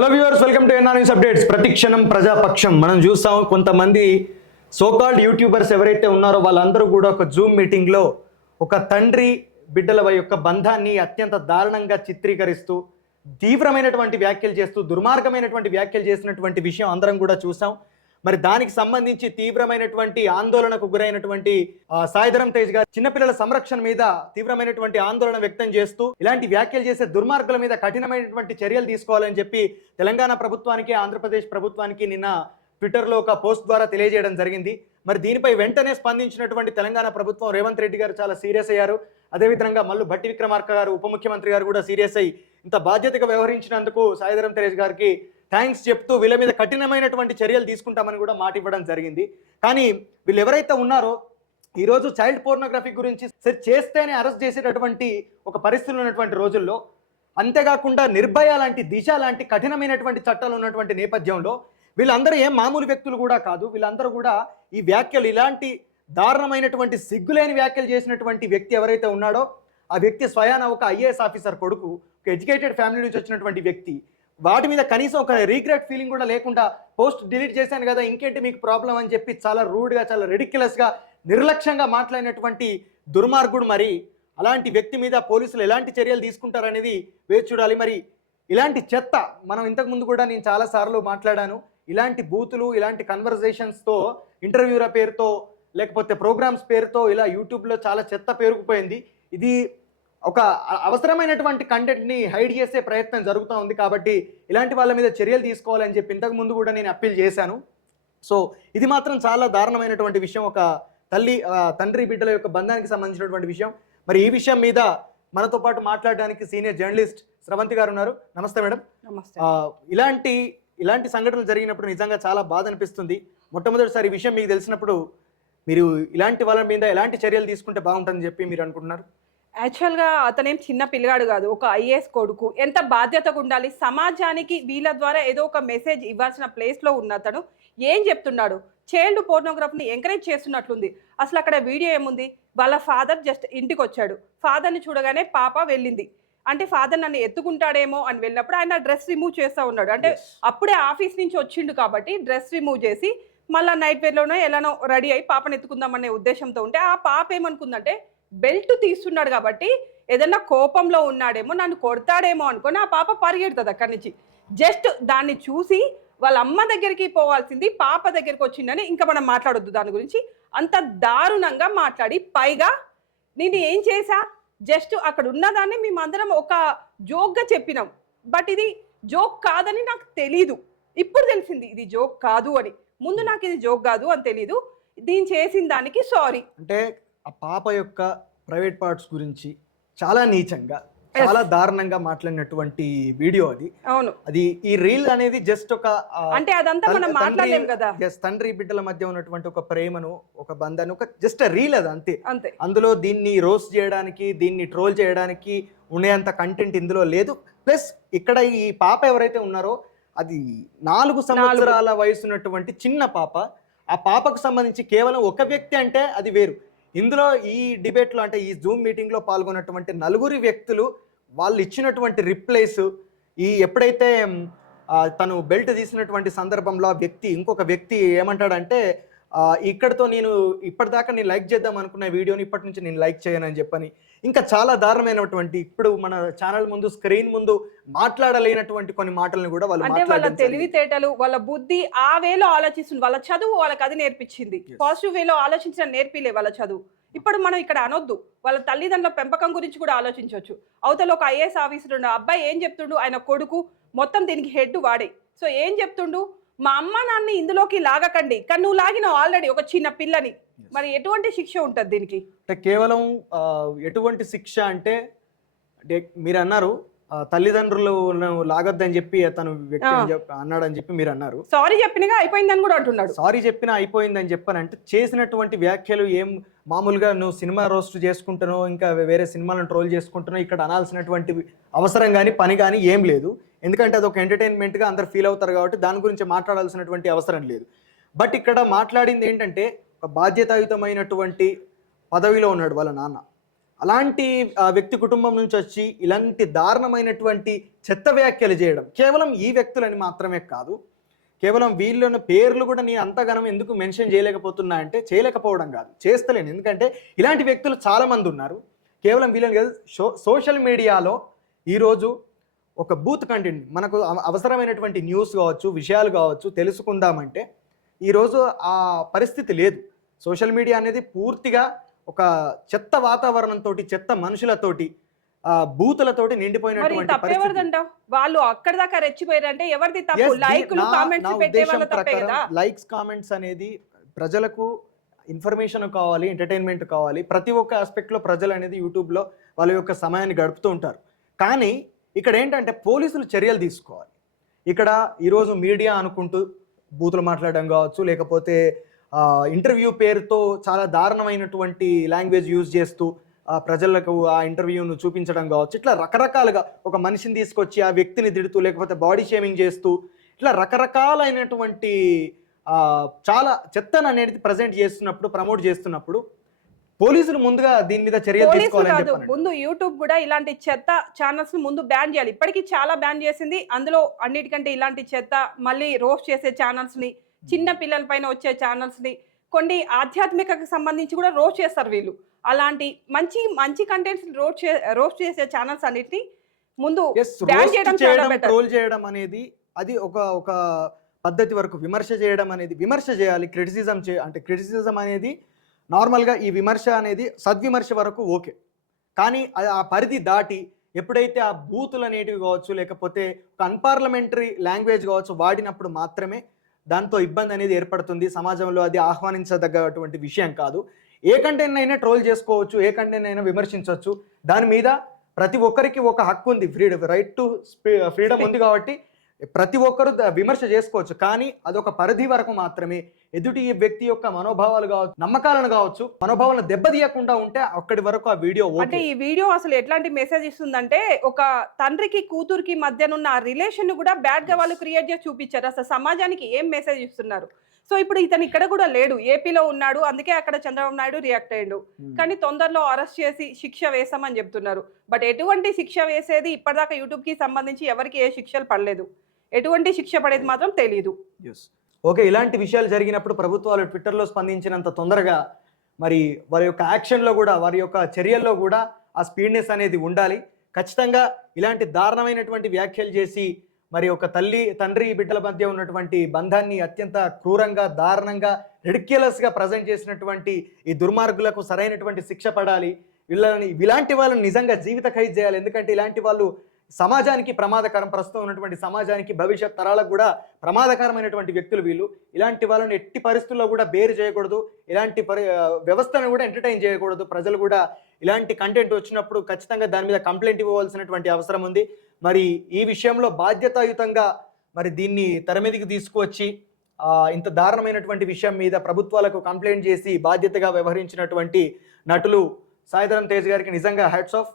Hello viewers welcome to NR news updates. ప్రతిక్షణం ప్రజాపక్షం. మనం చూస్తాం కొంతమంది సోకాల్డ్ యూట్యూబర్స్ ఎవరైతే ఉన్నారో వాళ్ళందరూ కూడా ఒక జూమ్ మీటింగ్లో ఒక తండ్రి బిడ్డల యొక్క బంధాన్ని అత్యంత దారుణంగా చిత్రీకరిస్తూ తీవ్రమైనటువంటి వ్యాఖ్యలు చేస్తూ దుర్మార్గమైనటువంటి వ్యాఖ్యలు చేసినటువంటి విషయం అందరం కూడా చూసాం. మరి దానికి సంబంధించి తీవ్రమైనటువంటి ఆందోళనకు గురైనటువంటి సాయిధరం తేజ్ గారు చిన్నపిల్లల సంరక్షణ మీద తీవ్రమైనటువంటి ఆందోళన వ్యక్తం చేస్తూ ఇలాంటి వ్యాఖ్యలు చేసే దుర్మార్గుల మీద కఠినమైనటువంటి చర్యలు తీసుకోవాలని చెప్పి తెలంగాణ ప్రభుత్వానికి ఆంధ్రప్రదేశ్ ప్రభుత్వానికి నిన్న ట్విట్టర్లో ఒక పోస్ట్ ద్వారా తెలియజేయడం జరిగింది. మరి దీనిపై వెంటనే స్పందించినటువంటి తెలంగాణ ప్రభుత్వం రేవంత్ రెడ్డి గారు చాలా సీరియస్ అయ్యారు. అదేవిధంగా మల్లు భట్టి విక్రమార్క గారు ఉప ముఖ్యమంత్రి గారు కూడా సీరియస్ అయ్యి ఇంత బాధ్యతగా వ్యవహరించినందుకు సాయిధరం తేజ్ గారికి థ్యాంక్స్ చెప్తూ వీళ్ళ మీద కఠినమైనటువంటి చర్యలు తీసుకుంటామని కూడా మాట ఇవ్వడం జరిగింది. కానీ వీళ్ళు ఎవరైతే ఉన్నారో ఈరోజు చైల్డ్ పోర్నోగ్రఫీ గురించి సరి చేస్తేనే అరెస్ట్ చేసేటటువంటి ఒక పరిస్థితులు ఉన్నటువంటి రోజుల్లో అంతేకాకుండా నిర్భయ లాంటి దిశ లాంటి కఠినమైనటువంటి చట్టాలు ఉన్నటువంటి నేపథ్యంలో వీళ్ళందరూ ఏం మామూలు వ్యక్తులు కూడా కాదు. వీళ్ళందరూ కూడా ఈ వ్యాఖ్యలు ఇలాంటి దారుణమైనటువంటి సిగ్గులేని వ్యాఖ్యలు చేసినటువంటి వ్యక్తి ఎవరైతే ఉన్నాడో ఆ వ్యక్తి స్వయాన ఒక ఐఏఎస్ ఆఫీసర్ కొడుకు ఒక ఎడ్యుకేటెడ్ ఫ్యామిలీ నుంచి వచ్చినటువంటి వ్యక్తి. వాటి మీద కనీసం ఒక రీగ్రెట్ ఫీలింగ్ కూడా లేకుండా పోస్ట్ డిలీట్ చేశాను కదా ఇంకేంటి మీకు ప్రాబ్లం అని చెప్పి చాలా రూడ్గా చాలా రెడిక్యులస్గా నిర్లక్ష్యంగా మాట్లాడినటువంటి దుర్మార్గుడు మరి. అలాంటి వ్యక్తి మీద పోలీసులు ఎలాంటి చర్యలు తీసుకుంటారనేది వేచి చూడాలి. మరి ఇలాంటి చెత్త మనం ఇంతకుముందు కూడా నేను చాలాసార్లు మాట్లాడాను. ఇలాంటి బూతులు ఇలాంటి కన్వర్జేషన్స్తో ఇంటర్వ్యూల పేరుతో లేకపోతే ప్రోగ్రామ్స్ పేరుతో ఇలా యూట్యూబ్లో చాలా చెత్త పేరుకుపోయింది. ఇది ఒక అవసరమైనటువంటి కంటెంట్ని హైడ్ చేసే ప్రయత్నం జరుగుతూ ఉంది కాబట్టి ఇలాంటి వాళ్ళ మీద చర్యలు తీసుకోవాలని చెప్పి ఇంతకు ముందు కూడా నేను అప్పీల్ చేశాను. సో ఇది మాత్రం చాలా దారుణమైనటువంటి విషయం. ఒక తల్లి తండ్రి బిడ్డల యొక్క బంధానికి సంబంధించినటువంటి విషయం. మరి ఈ విషయం మీద మనతో పాటు మాట్లాడడానికి సీనియర్ జర్నలిస్ట్ స్రవంతి గారు ఉన్నారు. నమస్తే మేడం. ఇలాంటి ఇలాంటి సంఘటనలు జరిగినప్పుడు నిజంగా చాలా బాధ అనిపిస్తుంది. మొట్టమొదటిసారి ఈ విషయం మీకు తెలిసినప్పుడు మీరు ఇలాంటి వాళ్ళ మీద ఎలాంటి చర్యలు తీసుకుంటే బాగుంటుందని చెప్పి మీరు అనుకుంటున్నారు? యాక్చువల్గా అతనేం చిన్న పిల్లగాడు కాదు ఒక ఐఏఎస్ కొడుకు. ఎంత బాధ్యతగా ఉండాలి? సమాజానికి వీళ్ళ ద్వారా ఏదో ఒక మెసేజ్ ఇవ్వాల్సిన ప్లేస్లో ఉన్న అతను ఏం చెప్తున్నాడు? చైల్డ్ పోర్నోగ్రఫీని ఎంకరేజ్ చేస్తున్నట్లుంది. అసలు అక్కడ వీడియో ఏముంది? వాళ్ళ ఫాదర్ జస్ట్ ఇంటికి వచ్చాడు ఫాదర్ని చూడగానే పాప వెళ్ళింది. అంటే ఫాదర్ నన్ను ఎత్తుకుంటాడేమో అని వెళ్ళినప్పుడు ఆయన డ్రెస్ రిమూవ్ చేస్తూ ఉన్నాడు. అంటే అప్పుడే ఆఫీస్ నుంచి వచ్చిండు కాబట్టి డ్రెస్ రిమూవ్ చేసి మళ్ళీ నైట్ వేర్లోనో ఎలానో రెడీ అయి పాపను ఎత్తుకుందామనే ఉద్దేశంతో ఉంటే ఆ పాప ఏమనుకుందంటే బెల్ట్ తీస్తున్నాడు కాబట్టి ఏదైనా కోపంలో ఉన్నాడేమో నన్ను కొడతాడేమో అనుకొని ఆ పాప పరిగెడుతుంది అక్కడి నుంచి. జస్ట్ దాన్ని చూసి వాళ్ళ అమ్మ దగ్గరికి పోవాల్సింది పాప దగ్గరికి వచ్చిందని ఇంకా మనం మాట్లాడొద్దు దాని గురించి. అంత దారుణంగా మాట్లాడి పైగా నేను ఏం చేశా? జస్ట్ అక్కడ ఉన్నదాన్ని మేమందరం ఒక జోక్గా చెప్పినాం. బట్ ఇది జోక్ కాదని నాకు తెలీదు. ఇప్పుడు తెలిసింది ఇది జోక్ కాదు అని. ముందు నాకు ఇది జోక్ కాదు అని తెలీదు. దీని చేసిన దానికి సారీ. అంటే ఆ పాప యొక్క ప్రైవేట్ పార్ట్స్ గురించి చాలా నీచంగా చాలా దారుణంగా మాట్లాడినటువంటి వీడియో అది. అవును. అది ఈ రీల్ అనేది జస్ట్ ఒక అంటే అదంతా మనం మాట్లాడలేం కదా. తండ్రి బిడ్డల మధ్య ఉన్నటువంటి ఒక ప్రేమను ఒక బంధాన్ని ఒక జస్ట్ రీల్ అది అంతే. అంతే. అందులో దీన్ని రోస్ట్ చేయడానికి దీన్ని ట్రోల్ చేయడానికి ఉండేంత కంటెంట్ ఇందులో లేదు. ప్లస్ ఇక్కడ ఈ పాప ఎవరైతే ఉన్నారో అది నాలుగు సంవత్సరాల వయసు ఉన్నటువంటి చిన్న పాప. ఆ పాపకు సంబంధించి కేవలం ఒక వ్యక్తి అంటే అది వేరు. ఇందులో ఈ డిబేట్లో అంటే ఈ జూమ్ మీటింగ్లో పాల్గొన్నటువంటి నలుగురి వ్యక్తులు వాళ్ళు ఇచ్చినటువంటి రిప్లైస్ ఈ ఎప్పుడైతే తను బెల్ట్ తీసినటువంటి సందర్భంలో ఆ వ్యక్తి ఇంకొక వ్యక్తి ఏమంటాడంటే ఇక్కడతో నేను ఇప్పటిదాకా నేను లైక్ చేద్దాం అనుకున్న వీడియోని ఇప్పటి నుంచి నేను లైక్ చేయనని చెప్పని ఇంకా చాలా దారుణమైనటువంటి ఇప్పుడు మన ఛానల్ ముందు స్క్రీన్ ముందు మాట్లాడలేనటువంటి కొన్ని మాటలను కూడా వాళ్ళు అంటే వాళ్ళ. తెలివితేటలు వాళ్ళ బుద్ధి ఆ వేలో ఆలోచిస్తుంది వాళ్ళ చదువు వాళ్ళకి అది నేర్పించింది. పాజిటివ్ వేలో ఆలోచించిన నేర్పిలే వాళ్ళ చదువు. ఇప్పుడు మనం ఇక్కడ అనొద్దు. వాళ్ళ తల్లిదండ్రుల పెంపకం గురించి కూడా ఆలోచించవచ్చు అవతల ఒక ఐఏఎస్ ఆఫీసర్ ఉండు అబ్బాయి ఏం చెప్తుండు ఆయన కొడుకు మొత్తం దీనికి హెడ్ వాడే. సో ఏం చెప్తుండు? మా అమ్మ నాన్న ఇందులోకి లాగకండి. కానీ నువ్వు లాగినావు ఆల్రెడీ ఒక చిన్న పిల్లని. మరి ఎటువంటి శిక్ష ఉంటుంది దీనికి? అంటే కేవలం ఎటువంటి శిక్ష అంటే మీరు అన్నారు తల్లిదండ్రులు లాగొద్దని చెప్పి తను అన్నాడని చెప్పి మీరు అన్నారు సారీ చెప్పినగా అయిపోయిందని కూడా అంటున్నాడు. సారీ చెప్పినా అయిపోయిందని చెప్పానంటే చేసినటువంటి వ్యాఖ్యలు ఏం మామూలుగా నువ్వు సినిమా రోస్ట్ చేసుకుంటానో ఇంకా వేరే సినిమాలను ట్రోల్ చేసుకుంటానో ఇక్కడ అనాల్సినటువంటి అవసరం కానీ పని కానీ ఏం లేదు. ఎందుకంటే అది ఒక ఎంటర్టైన్మెంట్గా అందరు ఫీల్ అవుతారు కాబట్టి దాని గురించి మాట్లాడాల్సినటువంటి అవసరం లేదు. బట్ ఇక్కడ మాట్లాడింది ఏంటంటే ఒక బాధ్యతాయుతమైనటువంటి పదవిలో ఉన్నాడు వాళ్ళ నాన్న. అలాంటి ఆ, వ్యక్తి కుటుంబం నుంచి వచ్చి ఇలాంటి దారుణమైనటువంటి చెత్త వ్యాఖ్యలు చేయడం కేవలం ఈ వ్యక్తులని మాత్రమే కాదు. కేవలం వీళ్ళని పేర్లు కూడా నేను అంతగానం ఎందుకు మెన్షన్ చేయలేకపోతున్నా అంటే చేయలేకపోవడం కాదు చేస్తలేను. ఎందుకంటే ఇలాంటి వ్యక్తులు చాలామంది ఉన్నారు. కేవలం వీళ్ళని సో సోషల్ మీడియాలో ఈరోజు ఒక బూత్ కంటెంట్. మనకు అవ- అవసరమైనటువంటి న్యూస్ కావచ్చు విషయాలు కావచ్చు తెలుసుకుందామంటే ఈరోజు ఆ పరిస్థితి లేదు. సోషల్ మీడియా అనేది పూర్తిగా ఒక చెత్త వాతావరణంతో చెత్త మనుషులతోటి ఆ, బూతులతోటి నిండిపోయినటువంటి పరిస్థితి. వాళ్ళు అక్కడి దాకా రెచ్చిపోయారంటే ఎవరిది తప్పు? Yes, దీ- లైక్లు నా- కామెంట్స్ నా పెట్టే ఉద్దేశం వాళ్ళ తప్పే ప్రకారం కదా? లైక్స్ కామెంట్స్ అనేది ప్రజలకు ఇన్ఫర్మేషన్ కావాలి ఎంటర్టైన్మెంట్ కావాలి. ప్రతి ఒక్క ఆస్పెక్ట్లో ప్రజలు అనేది యూట్యూబ్లో వాళ్ళ యొక్క సమయాన్ని గడుపుతూ ఉంటారు. కానీ ఇక్కడ ఏంటంటే పోలీసులు చర్యలు తీసుకోవాలి. ఇక్కడ ఈరోజు మీడియా అనుకుంటూ బూతులు మాట్లాడడం కావచ్చు లేకపోతే ఇంటర్వ్యూ పేరుతో చాలా దారుణమైనటువంటి లాంగ్వేజ్ యూజ్ చేస్తూ ప్రజలకు ఆ ఇంటర్వ్యూను చూపించడం కావచ్చు ఇట్లా రకరకాలుగా ఒక మనిషిని తీసుకొచ్చి ఆ వ్యక్తిని తిడుతూ లేకపోతే బాడీ షేమింగ్ చేస్తూ ఇట్లా రకరకాలైనటువంటి చాలా చెత్తను అనేది ప్రజెంట్ చేస్తున్నప్పుడు ప్రమోట్ చేస్తున్నప్పుడు పోలీసులు ముందుగా దీని మీద చర్యలు తీసుకోవాలని కాదు. ముందు యూట్యూబ్ కూడా ఇలాంటి చెత్త ఛానల్స్ ముందు బ్యాన్ చేయాలి. ఇప్పటికీ చాలా బ్యాన్ చేసింది. అందులో అన్నిటికంటే ఇలాంటి చెత్త మళ్ళీ రోస్ట్ చేసే ఛానల్స్ని చిన్న పిల్లల పైన వచ్చే ఛానల్స్ని కొన్ని ఆధ్యాత్మికకు సంబంధించి కూడా రోస్ట్ చేస్తారు వీళ్ళు. అలాంటి మంచి మంచి కంటెంట్స్ రోస్ట్ చే రోస్ట్ చేసే ఛానల్స్ అన్నిటిని ముందు రోస్ట్ చేయడం చాలా. ట్రోల్ చేయడం అనేది అది ఒక ఒక పద్ధతి వరకు విమర్శ చేయడం అనేది విమర్శ చేయాలి క్రిటిసిజం చే అంటే క్రిటిసిజం అనేది నార్మల్గా ఈ విమర్శ అనేది సద్విమర్శ వరకు ఓకే. కానీ ఆ పరిధి దాటి ఎప్పుడైతే ఆ బూతులు అనేటివి కావచ్చు లేకపోతే ఒక అన్పార్లమెంటరీ లాంగ్వేజ్ కావచ్చు వాడినప్పుడు మాత్రమే దాంతో ఇబ్బంది అనేది ఏర్పడుతుంది. సమాజంలో అది ఆహ్వానించదగ్గటువంటి విషయం కాదు. ఏ కంటెంట్ అయినా ట్రోల్ చేసుకోవచ్చు ఏ కంటెంట్ అయినా విమర్శించవచ్చు. దాని మీద ప్రతి ఒక్కరికి ఒక హక్కు ఉంది ఫ్రీడమ్ రైట్ టు ఫ్రీడమ్ ఉంది కాబట్టి ప్రతి ఒక్కరు విమర్శ చేసుకోవచ్చు కానీ అదొక పరిధి వరకు మాత్రమే. ఎదుటి ఈ వ్యక్తి యొక్క మనోభావాలు కావచ్చు నమ్మకాలను కావచ్చు మనోభావాలను దెబ్బతీయకుండా ఉంటే అక్కడి వరకు ఆ వీడియో అంటే ఈ వీడియో అసలు ఎట్లాంటి మెసేజ్ ఇస్తుందంటే ఒక తండ్రికి కూతురికి మధ్యనున్న ఆ రిలేషన్ కూడా బ్యాడ్గా వాళ్ళు క్రియేట్ చేసి చూపించారు. అసలు సమాజానికి ఏం మెసేజ్ ఇస్తున్నారు? సో ఇప్పుడు ఇతను ఇక్కడ కూడా లేడు. ఏపీలో ఉన్నాడు. అందుకే అక్కడ చంద్రబాబు నాయుడు రియాక్ట్ అయ్యాడు. కానీ తొందరలో అరెస్ట్ చేసి శిక్ష వేసామని చెప్తున్నారు. బట్ ఎటువంటి శిక్ష వేసేది ఇప్పటిదాకా యూట్యూబ్కి సంబంధించి ఎవరికి ఏ శిక్షలు పడలేదు. ఎటువంటి శిక్ష పడేది మాత్రం తెలియదు ఓకే ఇలాంటి విషయాలు జరిగినప్పుడు ప్రభుత్వాలు ట్విట్టర్లో స్పందించినంత తొందరగా మరి వారి యొక్క యాక్షన్లో కూడా వారి యొక్క చర్యల్లో కూడా ఆ స్పీడ్నెస్ అనేది ఉండాలి. ఖచ్చితంగా ఇలాంటి దారుణమైనటువంటి వ్యాఖ్యలు చేసి మరి ఒక తల్లి తండ్రి బిడ్డల మధ్య ఉన్నటువంటి బంధాన్ని అత్యంత క్రూరంగా దారుణంగా రెడిక్యులస్గా ప్రజెంట్ చేసినటువంటి ఈ దుర్మార్గులకు సరైనటువంటి శిక్ష పడాలి. వీళ్ళని ఇలాంటి వాళ్ళని నిజంగా జీవిత ఖైదు చేయాలి. ఎందుకంటే ఇలాంటి వాళ్ళు సమాజానికి ప్రమాదకరం ప్రస్తుతం ఉన్నటువంటి సమాజానికి భవిష్యత్ తరాలకు కూడా ప్రమాదకరమైనటువంటి వ్యక్తులు వీళ్ళు. ఇలాంటి వాళ్ళని ఎట్టి పరిస్థితుల్లో కూడా బేరు చేయకూడదు. ఇలాంటి పరి వ్యవస్థను కూడా ఎంటర్టైన్ చేయకూడదు. ప్రజలు కూడా ఇలాంటి కంటెంట్ వచ్చినప్పుడు ఖచ్చితంగా దాని మీద కంప్లైంట్ ఇవ్వవలసినటువంటి అవసరం ఉంది. మరి ఈ విషయంలో బాధ్యతాయుతంగా మరి దీన్ని తెరమీదికి తీసుకువచ్చి ఇంత దారుణమైనటువంటి విషయం మీద ప్రభుత్వాలకు కంప్లైంట్ చేసి బాధ్యతగా వ్యవహరించినటువంటి నటులు సాయిధరం తేజ్ గారికి నిజంగా హ్యాట్స్ ఆఫ్